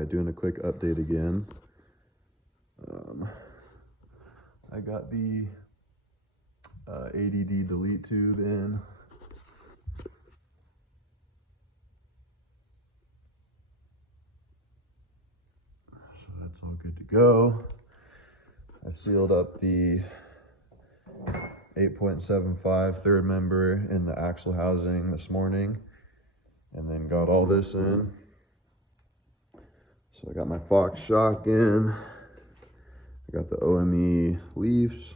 right, doing a quick update again. I got the ADD delete tube in. So that's all good to go. I sealed up the 8.75 third member in the axle housing this morning, and then got all this in. So I got my Fox shock in. I got the OME leaf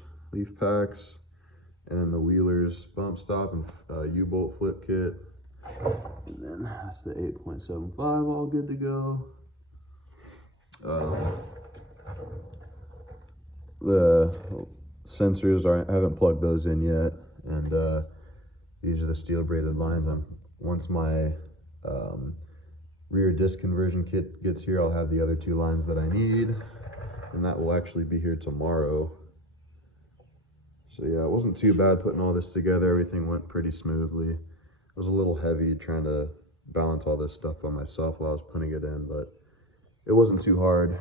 packs, and then the Wheeler's bump stop and U-bolt flip kit. And then that's the 8.75 all good to go. The sensors I haven't plugged those in yet, and these are the steel braided lines. Once my rear disc conversion kit gets here, I'll have the other two lines that I need, and that will actually be here tomorrow. So yeah, it wasn't too bad putting all this together. Everything went pretty smoothly. It was a little heavy trying to balance all this stuff by myself while I was putting it in, but it wasn't too hard.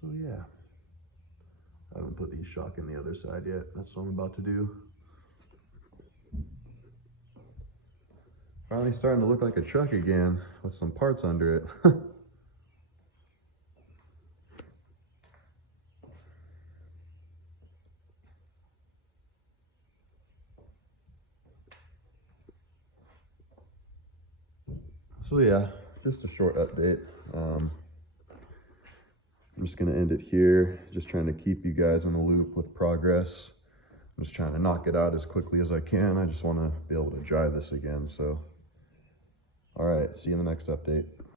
So yeah, I haven't put these shock in the other side yet. That's what I'm about to do. Finally starting to look like a truck again with some parts under it. So yeah, just a short update. I'm just gonna end it here. Just trying to keep you guys in the loop with progress. I'm just trying to knock it out as quickly as I can. I just wanna be able to drive this again, so. All right, see you in the next update.